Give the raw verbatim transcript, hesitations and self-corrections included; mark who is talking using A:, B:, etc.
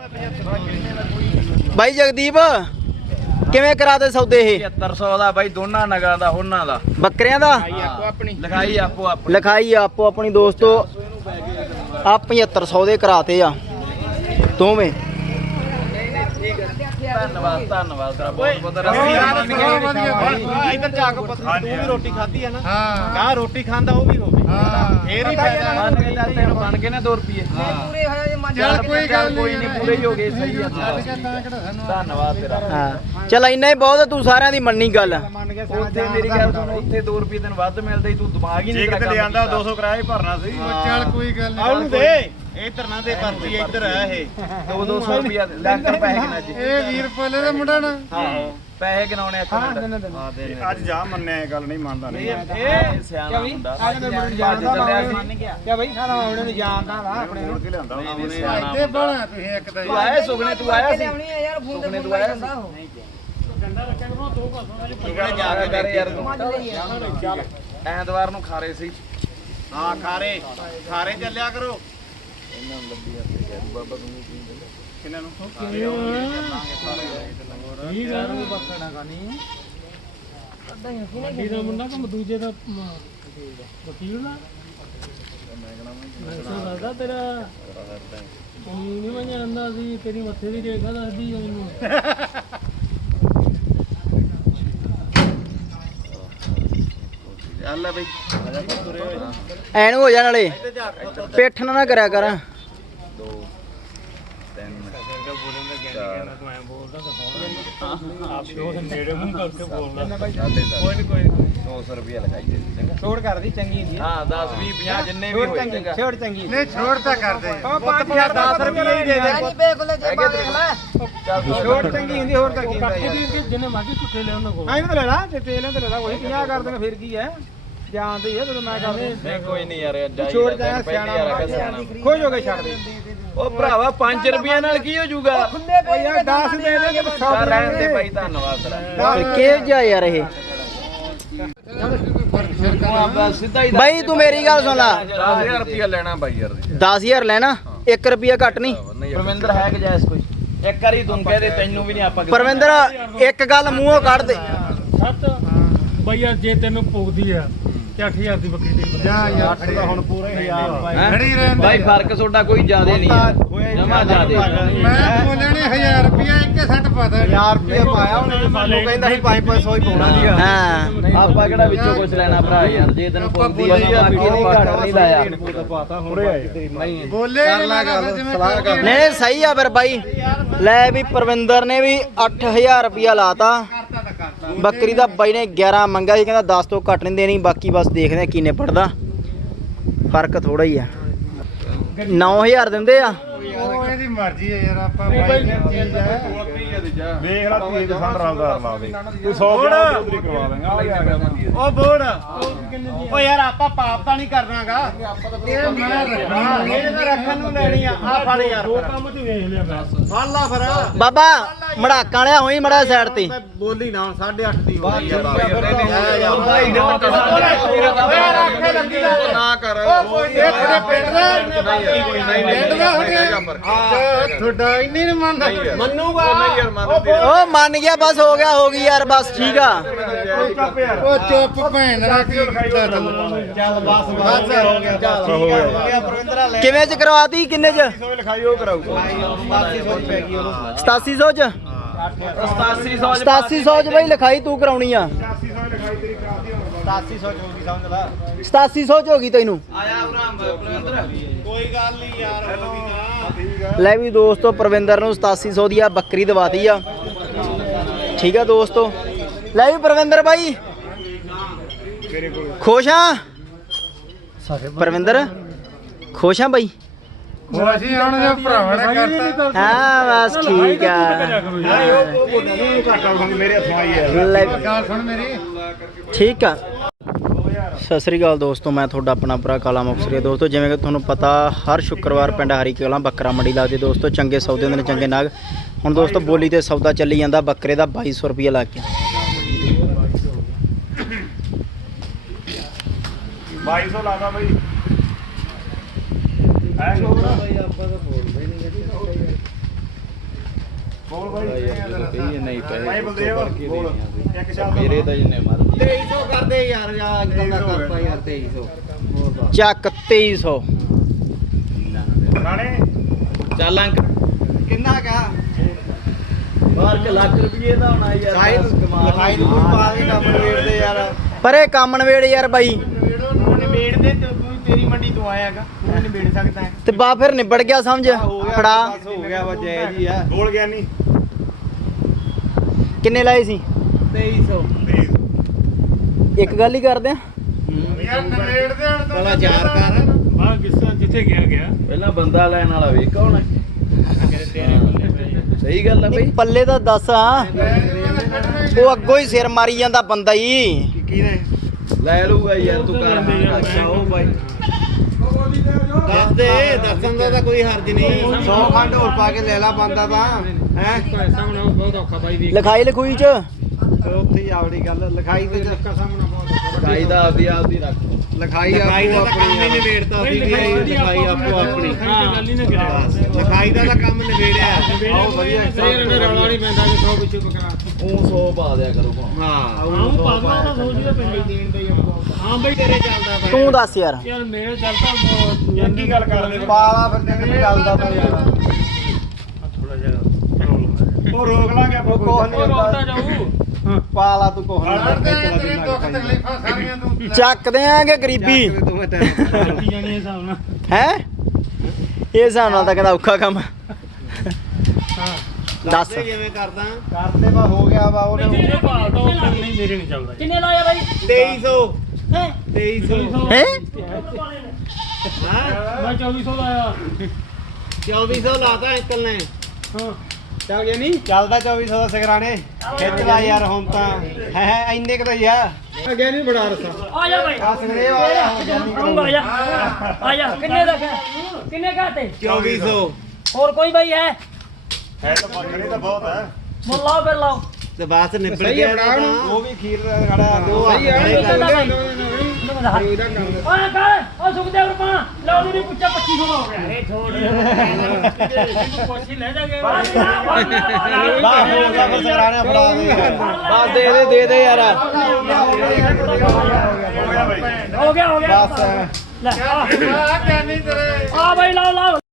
A: ਬਾਈ ਜਗਦੀਪ ਕਿਵੇਂ ਕਰਾਦੇ ਸੌਦੇ ਇਹ
B: ਪਝੱਤਰ ਸੌ ਦਾ ਬਾਈ ਦੋਨਾਂ ਨਗਾਂ ਦਾ ਉਹਨਾਂ ਦਾ
A: ਬੱਕਰਿਆਂ ਦਾ
B: ਲਿਖਾਈ ਆਪੋ ਆਪਣੀ
A: ਲਿਖਾਈ ਆਪੋ ਆਪਣੀ ਦੋਸਤੋ ਆ ਪਝੱਤਰ ਸੌ ਦੇ ਕਰਾਤੇ ਆ ਦੋਵੇਂ।
B: ਧੰਨਵਾਦ ਧੰਨਵਾਦ ਤੇਰਾ ਬਹੁਤ ਬਹੁਤ ਰੱਸੀ
C: ਇੱਧਰ ਜਾ ਕੇ ਪਤਾ ਤੂੰ ਵੀ ਰੋਟੀ ਖਾਧੀ ਆ ਨਾ ਹਾਂ ਕਾ ਰੋਟੀ ਖਾਂਦਾ ਉਹ ਵੀ ਹੋਵੇ ਫੇਰ ਹੀ ਫਾਇਦਾ
B: ਮੰਨ ਕੇ ਚੱਲ ਤੈਨੂੰ ਬਣ ਕੇ ਨੇ ਦੋ ਰੁਪਏ
C: ਪੂਰੇ ਹੋਇਆ ਜੇ ਮੰਨ ਚੱਲ ਕੋਈ ਗੱਲ
B: ਕੋਈ ਨਹੀਂ ਪੂਰੇ ਹੀ ਹੋ ਗਏ ਸਹੀ ਆ ਧੰਨਵਾਦ ਤੇਰਾ
A: ਹਾਂ ਚੱਲ ਇੰਨਾ ਹੀ ਬਹੁਤ ਤੂੰ ਸਾਰਿਆਂ ਦੀ ਮੰਨੀ ਗੱਲ।
B: ਉੱਥੇ ਮੇਰੀ ਗੱਲ ਸੁਣ ਉੱਥੇ ਦੋ ਰੁਪਏ ਤੈਨੂੰ ਵੱਧ ਮਿਲਦੇ ਤੂੰ ਦਿਮਾਗ ਹੀ ਨਹੀਂ
C: ਕਿਤੇ ਲਿਆਂਦਾ ਦੋ ਸੌ ਕਿਰਾਇਆ ਹੀ ਭਰਨਾ ਸੀ ਚੱਲ ਕੋਈ ਗੱਲ ਨਹੀਂ ਆਉਣ ਦੇ ਇੱਧਰ ਨਾ ਦੇ ਪਰਚੀ ਇੱਧਰ ਆ ਇਹ
B: ਦੋ ਦੋ ਸੌ ਰੁਪਏ ਲੱਖ ਰੁਪਏ ਕਿੰਨਾ ਜੀ
C: ਇਹ ਵੀਰ ਪੋਲੇ ਦਾ ਮੁੰਡਾ ਨਾ
B: ਆਹੋ ਪੈਸੇ ਗਿਣਾਉਣੇ ਇੱਕ ਮਿੰਟ
C: ਅੱਜ ਜਾ ਮੰਨਿਆ ਇਹ ਗੱਲ ਨਹੀਂ ਮੰਨਦਾ ਨਹੀਂ
B: ਇਹ ਸਿਆਣਾ ਮੁੰਡਾ
C: ਕਿਆ ਬਈ ਸਾਰਾ ਆਉਣੇ ਨੂੰ ਜਾਣਦਾ ਵਾ ਆਪਣੇ ਨੂੰ ਕਿ ਲਿਆਂਦਾ ਇੱਥੇ ਬਣਾ ਤੁਸੀਂ ਇੱਕ ਤਾਂ
B: ਤੂੰ ਆਇਆ ਸੁਗਨੇ ਤੂੰ ਆਇਆ ਸੀ
D: ਯਾਰ ਫੋਨ
B: ਸੁਗਨੇ ਤੂੰ ਆਇਆ ਸੀ
C: ਡੰਡਾ ਰੱਖਿਆ ਕਰੋ ਦੋ ਪਾਸੋਂ
B: ਸੁਗਨੇ ਜਾ ਕੇ ਕਰ ਯਾਰ ਤੂੰ ਐਤਵਾਰ ਨੂੰ ਖਾਰੇ ਸੀ
C: ਹਾਂ ਖਾਰੇ ਖਾਰੇ ਚੱਲਿਆ ਕਰੋ
B: ਇਹਨਾਂ ਨੂੰ ਲੱਭੀ ਜਾਂਦੇ ਬਾਬਾ ਤੂੰ ਕੀ ਕਹਿੰਦਾ
C: ਕਿਹਨਾਂ ਨੂੰ
D: ਕੀ ਗੱਲ ਨੂੰ ਬੱਕਣਾ ਕਾਨੀ ਅੱਧਾ ਹੀ ਕਿਨੇ ਦਾ ਮੁੰਡਾ ਕਮ ਦੂਜੇ ਦਾ ਵਕੀਲ ਨਾ ਮੈਂ ਦੱਸਦਾ ਤੇਰਾ ਤੂੰ ਨਹੀਂ ਮੈਂ ਜਾਣਦਾ ਸੀ ਤੇਰੀ ਮੱਥੇ ਦੀ ਰੇਖਾ ਦੱਸਦੀ ਆ ਮੈਨੂੰ
B: ਚੱਲ ਬਈ
A: ਐਨ ਹੋ ਜਾਣ ਵਾਲੇ ਪਿੱਠ ਨਾ ਨਾ ਕਰਿਆ ਕਰ।
B: ਦੋ ਤਿੰਨ ਦੋ ਸੌ ਰੁਪਏ ਲਗਾਈ ਦੇ ਚੰਗਾ
C: ਛੋੜ ਕਰਦੀ ਚੰਗੀ ਹੁੰਦੀ
B: ਹਾਂ ਦਸ ਵੀਹ ਪੰਜਾਹ ਜਿੰਨੇ ਵੀ ਹੋਏ ਚੰਗਾ
C: ਛੋੜ ਚੰਗੀ ਨਹੀਂ ਛੋੜ ਤਾਂ ਕਰਦੇ ਪੁੱਤ ਦਸ ਰੁਪਏ ਹੀ ਦੇ ਦੇ
D: ਬੇਗਲੇ ਜੇ ਬਾਰੇ ਲੈ
C: ਛੋੜ ਚੰਗੀ ਹੁੰਦੀ ਹੋਰ ਤਾਂ ਕੀ ਹੁੰਦਾ ਯਾਰ
D: ਜਿੰਨੇ ਮਰਜ਼ੀ ਝੁੱਠੇ ਲੈ ਉਹਨਾਂ ਕੋਲ
C: ਆਈ ਨਾ ਲੈ ਲਾ ਤੇ ਤੇਲ ਤੇ ਲੈ ਲਾ ਉਹੀ ਪੰਜਾਹ ਕਰ ਦੇਣਾ ਫਿਰ ਕੀ ਹੈ ਜਾਣਦੇ ਹੀ ਹੈ ਜਦੋਂ ਮੈਂ ਕਰਦੇ
B: ਨਹੀਂ ਕੋਈ ਨਹੀਂ ਯਾਰ ਜਾਈ
C: ਛੋੜ ਜਾਇਆ ਸਿਆਣਾ ਖੁਸ਼ ਹੋ ਕੇ ਛੱਡ ਦੇ
B: ਉਹ ਭਰਾਵਾ ਪੰਜ ਰੁਪਏ ਨਾਲ ਕੀ ਹੋ ਜਾਊਗਾ
C: ਓ ਯਾਰ ਦਸ ਦੇ ਦੇ ਕਿ ਸੌ
B: ਚੱਲ ਰਹਿਣ ਦੇ ਭਾਈ ਧੰਨਵਾਦ ਤੇਰਾ
A: ਫਿਰ ਕਿਹੋ ਜਿਹਾ ਯਾਰ ਇਹ
B: ਤੂੰ ਆਪਦਾ ਸਿੱਧਾ ਹੀ
A: ਬਾਈ ਤੂੰ ਮੇਰੀ ਗੱਲ ਸੁਣ ਲਾ
B: ਦਸ ਹਜ਼ਾਰ ਰੁਪਏ ਲੈਣਾ ਬਾਈ ਯਾਰ
A: ਦਸ ਹਜ਼ਾਰ ਲੈਣਾ ਇੱਕ ਰੁਪਿਆ ਘੱਟ ਨਹੀਂ।
B: ਪਰਵਿੰਦਰ ਹੈ ਕਿ ਜੈਸ ਕੋਈ ਇੱਕ ਵਾਰੀ ਤੂੰ ਕਹਿ ਦੇ ਤੈਨੂੰ ਵੀ ਨਹੀਂ ਆਪਾਂ
A: ਪਰਵਿੰਦਰ ਇੱਕ ਗੱਲ ਮੂੰਹੋਂ ਕੱਢ ਦੇ
D: ਸੱਤ ਬਈ ਯਾਰ ਜੇ ਤੈਨੂੰ ਪੁੱਗਦੀ ਆ ਤੇ ਅੱਠ ਹਜ਼ਾਰ ਦੀ ਬੱਕਰੀ ਦੇ
C: ਜਾ ਯਾਰ ਦਾ ਹੁਣ ਪੂਰਾ ਹੀ ਹਜ਼ਾਰ ਖੜੀ ਰਹਿਣ
B: ਬਾਈ ਫਰਕ ਤੁਹਾਡਾ ਕੋਈ ਜ਼ਿਆਦਾ ਨਹੀਂ ਹੈ ਜਮਾ ਜ਼ਿਆਦਾ
C: ਮੈਂ ਬੋਲਣੇ ਹਜ਼ਾਰ ਰੁਪਿਆ ਇੱਕ ਸੱਟ ਪਤਾ ਹਜ਼ਾਰ ਰੁਪਿਆ ਪਾਇਆ ਉਹਨੇ ਸਾਨੂੰ ਕਹਿੰਦਾ ਸੀ ਪੰਜ ਪੰਜ ਸੌ ਹੀ ਪਾਉਣਾ ਸੀਗਾ
A: ਹਾਂ
B: ਆਪਾਂ ਕਿਹੜਾ ਵਿੱਚੋਂ ਕੁਝ ਲੈਣਾ ਭਰਾ ਯਾਰ ਜੇ ਤੈਨੂੰ ਪੁੱਛਦੀ ਆ ਬਾਕੀ ਨਹੀਂ ਘੱਟ ਨਹੀਂ ਲਾਇਆ ਨਹੀਂ
C: ਬੋਲੇ ਨਾ ਗੱਲ ਸਲਾਹ ਕਰ
A: ਨਹੀਂ ਨਹੀਂ ਸਹੀ ਆ ਫਿਰ ਬਾਈ ਲੈ ਵੀ ਪਰਵਿੰਦਰ ਨੇ ਵੀ ਅੱਠ ਹਜ਼ਾਰ ਰੁਪਿਆ ਲਾਤਾ ਬੱਕਰੀ ਦਾ ਬਾਈ ਨੇ ਗਿਆਰਾਂ ਮੰਗਿਆ ਸੀ ਕਹਿੰਦਾ ਦਸ ਤੋਂ ਘੱਟ ਨਹੀਂ ਦੇਣੀ ਬਾਕੀ ਬਸ ਦੇਖਦੇ ਆ ਕਿੰਨੇ ਪੜਦਾ ਫਰਕ ਥੋੜਾ ਹੀ ਆ ਨੌ ਹਜ਼ਾਰ ਦਿੰਦੇ ਆ
C: ਉਹ ਇਹਦੀ ਮਰਜ਼ੀ ਹੈ ਯਾਰ ਆਪਾਂ ਬਾਈ ਦੀ ਚੀਜ਼ ਹੈ ਵੇਖ ਲੈ ਤੂੰ ਸੰਡ ਰਲਦਾਰ ਲਾ ਦੇ ਤੂੰ ਸੌ ਉਧਰੀ ਕਰਵਾ ਦੇਗਾ ਆ ਗਿਆ ਉਹ ਬੋੜ ਉਹ ਯਾਰ ਆਪਾਂ ਪਾਪ ਤਾਂ ਨਹੀਂ ਕਰਨਾਗਾ ਇਹ ਮੈਂ ਰੱਖਣਾ ਇਹ ਤਾਂ ਰੱਖਣ ਨੂੰ ਲੈਣੀ ਆ ਆ ਫੜ ਯਾਰ ਦੋ ਕੰਮ ਤੂੰ ਵੇਖ ਲਿਆ ਫੜ ਲਾ ਫਿਰ
A: ਬਾਬਾ ਮੜਾਕਾਂ ਵਾਲਿਆ ਹੋਈ ਮੜਾ ਸਾਈਡ ਤੇ
C: ਬੋਲੀ ਨਾ ਸਾਢੇ ਅੱਠ ਦੀ ਹੋ ਗਈ
B: ਨਾ ਕਰ
C: ਤੁਹਾਡਾ ਇੰਨੀ ਨਹੀਂ ਮੰਨਦਾ ਮੰਨੂਗਾ
A: ਉਹ ਮੰਨ ਗਿਆ ਬਸ ਹੋ ਗਿਆ ਹੋ ਗਈ ਯਾਰ ਬਸ ਠੀਕ ਆ
C: ਉਹ ਚੁੱਪ ਭੈਣ ਦਾ ਕੀ ਚੱਲ ਬਸ ਬਸ ਹੋ ਗਿਆ ਚੱਲ ਹੋ ਗਿਆ ਪਰਵਿੰਦਰਾ ਲੈ
A: ਕਿਵੇਂ ਚ ਕਰਵਾਤੀ ਕਿੰਨੇ ਚ
C: ਲਿਖਾਈ ਉਹ ਕਰਾਊ ਸਤਾਸੀ ਸੌ ਪੈ ਗਈ ਉਹਨੂੰ
A: ਸਤਾਸੀ ਸੌ ਚ
B: ਸਤਾਸੀ ਸੌ
A: ਸਤਾਸੀ ਸੌ ਚ ਬਈ ਲਿਖਾਈ ਤੂੰ ਕਰਾਉਣੀ ਆ
C: ਸਤਾਸੀ ਸੌ ਲਿਖਾਈ ਤੇਰੀ ਕਰਾਤੀ ਹੁਣ ਸਤਾਸੀ ਸੌ ਚੌਵੀ ਸਮਝ ਲਾ
A: ਸਤਾਸੀ ਸੌ ਚ ਹੋ ਗਈ ਤੈਨੂੰ
B: ਆਇਆ ਉਰਾਮ ਪਰਵਿੰਦਰ
C: ਕੋਈ ਗੱਲ ਨਹੀਂ ਯਾਰ ਹੋ ਗਈ ਨਾ ਠੀਕ ਆ
A: ਲੈ ਵੀ ਦੋਸਤੋ ਪਰਵਿੰਦਰ ਨੂੰ ਸਤਾਸੀ ਸੌ ਦੀ ਆ ਬੱਕਰੀ ਦਵਾਤੀ ਆ ਠੀਕ ਆ ਦੋਸਤੋ ਲੈ ਵੀ ਪਰਵਿੰਦਰ ਬਾਈ ਖੁਸ਼ ਆ ਪਰਵਿੰਦਰ ਖੁਸ਼ ਆ ਬਾਈ
C: ਅਸੀਂ ਹੁਣ ਜੋ ਭਰਾਵਾਂ ਨੇ ਕਰਤਾ
A: ਹਾਂ ਬਸ ਠੀਕ ਆ
C: ਉਹ ਬੋਲਣਾ ਨਹੀਂ ਘਾਟਾ ਹੁਣ ਮੇਰੇ ਹੱਥੋਂ ਆਈ ਹੈ
A: ਲੈ
C: ਗੱਲ ਸੁਣ ਮੇਰੀ
A: ਠੀਕ ਆ ਸਤਿ ਸ੍ਰੀ ਅਕਾਲ ਦੋਸਤੋ ਮੈਂ ਤੁਹਾਡਾ ਆਪਣਾ ਭਰਾ ਕਾਲਾ ਮੁਕਤਸਰੀ ਦੋਸਤੋ ਜਿਵੇਂ ਕਿ ਤੁਹਾਨੂੰ ਪਤਾ ਹਰ ਸ਼ੁੱਕਰਵਾਰ ਪਿੰਡ ਹਰੀ ਕਲਾਂ ਬੱਕਰਾ ਮੰਡੀ ਲੱਗਦੀ ਦੋਸਤੋ ਚੰਗੇ ਸੌਦੇ ਹੁੰਦੇ ਨੇ ਚੰਗੇ ਨਾਗ ਹੁਣ ਦੋਸਤੋ ਬੋਲੀ ਤੇ ਸੌਦਾ ਚੱਲੀ ਜਾਂਦਾ ਬੱਕਰੇ ਦਾ ਬਾਈ ਸੌ ਰੁਪਏ ਲਾ ਕੇ
C: ਬਾਈ ਸੌ ਲਾਦਾ ਬਾਈ ਐ ਬਾਈ ਆਪਾਂ ਤਾਂ ਬੋਲਦੇ ਨਹੀਂ ਬੋਲ ਬਾਈ
B: ਕਹੀ ਨਹੀਂ
C: ਬਾਈ
B: ਪੈਸੇ
C: ਬਲਦੇਵ ਬੋਲ ਇੱਕ ਸ਼ਬਦ
B: ਮੇਰੇ ਤਾਂ ਜਿੰਨੇ ਮਰਜ਼ੀ
D: ਤੇਈ ਸੌ ਕਰਦੇ ਯਾਰ ਜਾਂ ਅੰਕਲ ਦਾ ਕਰਤਾ ਯਾਰ ਤੇਈ ਸੌ ਹੋਰ ਦੱਸ
A: ਚੱਕ ਤੇਈ ਸੌ।
C: ਰਾਣੇ
B: ਚੱਲ ਅੰਕ
D: ਕਿੰਨਾ ਕਾ
B: ਬਾਹਰ ਕੇ ਲੱਖ ਰੁਪਏ ਦਾ ਹੋਣਾ ਯਾਰ
D: ਲਿਖਾਈ ਨੂੰ ਕੋਈ ਪਾ ਦੇ ਕੰਮ ਨਵੇੜ ਦੇ ਯਾਰ
A: ਪਰ ਇਹ ਕੰਮ ਨਵੇੜ ਯਾਰ ਬਾਈ,
D: ਨਵੇੜ ਦੇ ਤੇ ਤੂੰ ਤੇਰੀ ਮੰਡੀ ਤੋਂ ਆਇਆਗਾ ਤੂੰ ਨਵੇੜ ਸਕਦਾ ਹੈ
A: ਤੇ ਬਾ ਫਿਰ ਨਿਬੜ ਗਿਆ ਸਮਝ। ਫੜਾ
D: ਹੋ ਗਿਆ ਵਾ ਜੈ ਜੀ ਆ
C: ਬੋਲ ਗਿਆ ਨਹੀਂ
A: ਕਿੰਨੇ ਲਾਏ ਸੀ?
D: ਤੇਈ ਸੌ
A: ਇੱਕ ਗੱਲ ਹੀ ਕਰਦੇ ਆ।
C: ਯਾਰ ਨਵੇੜ ਦੇ ਹਣ
D: ਬੜਾ ਯਾਰ ਕਰ
E: ਹਾਂ ਕਿਸਾ ਜਿੱਥੇ ਗਿਆ ਗਿਆ
B: ਪਹਿਲਾਂ ਬੰਦਾ ਲੈਣ ਵਾਲਾ ਵੇਖ ਕੌਣ ਹੈ ਸਹੀ ਗੱਲ ਆ ਬਈ
A: ਪੱਲੇ ਤਾਂ ਦੱਸ ਆ, ਉਹ ਅੱਗੋਂ ਹੀ ਸਿਰ ਮਾਰੀ ਜਾਂਦਾ ਬੰਦਾ ਹੀ।
D: ਕੀ ਨੇ
B: ਲੈ ਲੂਗਾ ਯਾਰ ਤੂੰ ਕਰ ਅੱਛਾ ਉਹ ਬਾਈ
D: ਦੱਸ ਦੇ ਦੱਸਣ ਦਾ ਤਾਂ ਕੋਈ ਹਰਜ ਨਹੀਂ ਸੌ ਖੰਡ ਹੋਰ ਪਾ ਕੇ ਲੈ ਲਾ ਬੰਦਾ ਤਾਂ ਹੈ
E: ਪੈਸਾ ਹੋਣਾ ਬਹੁਤ ਔਖਾ ਬਾਈ ਵੇਖ
A: ਲਿਖਾਈ ਲਿਖੂਈ ਚ
D: ਉੱਥੇ ਹੀ ਆਵੜੀ ਗੱਲ ਲਿਖਾਈ ਤੇ
E: ਧੱਕਾ ਸਾਹਮਣਾ ਬਹੁਤ ਔਖਾ
B: ਕਾਈ ਦਾ ਆਪਦੀ ਆਪਦੀ ਰੱਖ
D: ਲਿਖਾਈ ਆਪੋ ਆਪਣੀ ਨਿਬੇੜਤਾ ਸੀ ਵੀ ਇਹ ਲਿਖਾਈ ਆਪੋ ਆਪਣੀ
E: ਗੱਲ ਹੀ ਨਾ ਕਰਿਆ
D: ਲਿਖਾਈ ਦਾ ਤਾਂ ਕੰਮ ਨਿਬੇੜਿਆ
E: ਬਹੁਤ ਵਧੀਆ ਸਹੀ ਨੇ ਰੌਲਾ ਨਹੀਂ ਪੈਂਦਾ ਕਿ ਸੌ ਵਿੱਚੋਂ ਬਕਰਾ
B: ਉਹ ਸੌ ਪਾ ਦਿਆ ਕਰੋ ਭਾਵੇਂ
D: ਹਾਂ
E: ਹਾਂ ਪਾਗਲਾ ਉਹਦਾ ਸੋਚਦਾ ਪੈਂਦਾ ਦੇਣ ਦਾ ਹੀ ਹਾਂ ਬਈ
D: ਤੇਰੇ ਚੱਲਦਾ ਪਿਆ
A: ਤੂੰ ਦੱਸ ਯਾਰ।
E: ਯਾਰ ਮੇਰੇ ਚੱਲਦਾ
C: ਕੀ ਗੱਲ ਕਰਦੇ
D: ਪਾਲਾ ਫਿਰ ਤੈਨੂੰ ਚੱਲਦਾ ਤਾਂ ਯਾਰ
E: ਥੋੜਾ ਜਿਹਾ
C: ਉਹ ਰੋਕ ਲਾਂਗੇ ਆਪਾਂ
D: ਉਹ ਕੋਹ ਨਹੀਂ
E: ਰੋਕਦਾ
D: ਹੁੰਦਾ
E: ਜਾਊ
D: ਪਾਲਾ ਤੂੰ ਕੋਹ ਨਹੀਂ
C: ਦੁੱਖ ਤਕਲੀਫਾਂ ਸਾਰੀਆਂ ਤੂੰ
A: ਚੱਕ ਦਿਆਂਗੇ ਗਰੀਬੀ
D: ਤੂੰ ਮੈਂ ਤੈਨੂੰ
E: ਕੀ ਜਾਣੀ ਇਸ ਹਿਸਾਬ ਨਾਲ
A: ਹੈ। ਇਹ ਹਿਸਾਬ ਨਾਲ ਤਾਂ ਕਹਿੰਦਾ ਔਖਾ ਕੰਮ। ਦੱਸ
D: ਕਿਵੇਂ ਕਰਦਾ ਕਰਦੇ ਵਾ ਹੋ ਗਿਆ ਵਾ ਉਹਨੇ
E: ਮੇਰੇ ਭਾਅ ਤੋਂ ਨਹੀਂ ਮੇਰੇ ਨਹੀਂ ਚੱਲਦਾ
F: ਕਿੰਨੇ ਲਾਇਆ ਬਾਈ
D: ਤੇਈ ਸੌ
F: ਹੈ
D: ਤੇਈ ਸੌ
A: ਹੈ
D: ਹਾਂ
E: ਮੈਂ ਚੌਵੀ ਸੌ ਲਾਇਆ
D: ਚੌਵੀ ਸੌ ਲਾਤਾ ਅੰਕਲ ਨੇ
E: ਹਾਂ
D: ਚੱਲ ਗਿਆ ਨਹੀਂ ਚੱਲਦਾ ਚੌਵੀ ਸੌ ਦਾ ਸਿਗਰਾਣੇ ਖਿੱਚ ਲਾ ਯਾਰ ਹੁਣ ਤਾਂ ਹੈ ਹੈ ਇੰਨੇ ਕ ਤਾਂ ਹੀ ਆ ਗਿਆ ਨਹੀਂ ਬੜਾ ਰਸਾ
F: ਆ ਜਾ ਬਾਈ
D: ਆ ਸਿਗਰੇ ਵਾਲਾ
F: ਆਉਂਗਾ ਆ ਜਾ ਆ ਜਾ ਕਿੰਨੇ ਦਾ ਹੈ? ਕਿੰਨੇ ਘਾਟੇ
D: ਚੌਵੀ ਸੌ
F: ਹੋਰ ਕੋਈ ਬਾਈ ਹੈ
C: ਹੈ ਤਾਂ ਪੱਕੜੀ ਤਾਂ ਬਹੁਤ ਹੈ
F: ਮੁੱਲ ਲਾਓ ਫਿਰ ਲਾਓ
D: ਤੇ ਬਾਅਦ ਚ ਨਿਬੜ ਗਿਆ ਉਹ ਵੀ ਖੀਰ ਦਾ ਖੜਾ ਦੋ ਆ
F: ਆ ਕਰ ਉਹ ਸੁਖਦੇਵ ਰਪਾ ਲਾਓ ਨਹੀਂ ਪੁੱਛਾ ਪੱਚੀ ਸੌ ਦਾ ਹੋ ਗਿਆ ਇਹ ਛੋੜ
E: ਤੈਨੂੰ ਪੁੱਛ ਹੀ ਲੈ ਜਾਗੇ
D: ਬਾਹਰ ਹੋ ਗਿਆ ਫਿਰ ਸਿਗਰਾਣੇ ਫੜਾ ਦੇ
B: ਬਸ ਦੇ ਦੇ ਦੇ ਦੇ ਯਾਰ
C: ਹੋ ਗਿਆ ਬਾਈ
F: ਹੋ ਗਿਆ ਹੋ ਗਿਆ
D: ਬਸ
F: ਲੈ ਆ
C: ਆ ਕਹਿੰਦੀ ਤੇਰੇ
F: ਆ ਬਾਈ ਲਾਓ ਲਾਓ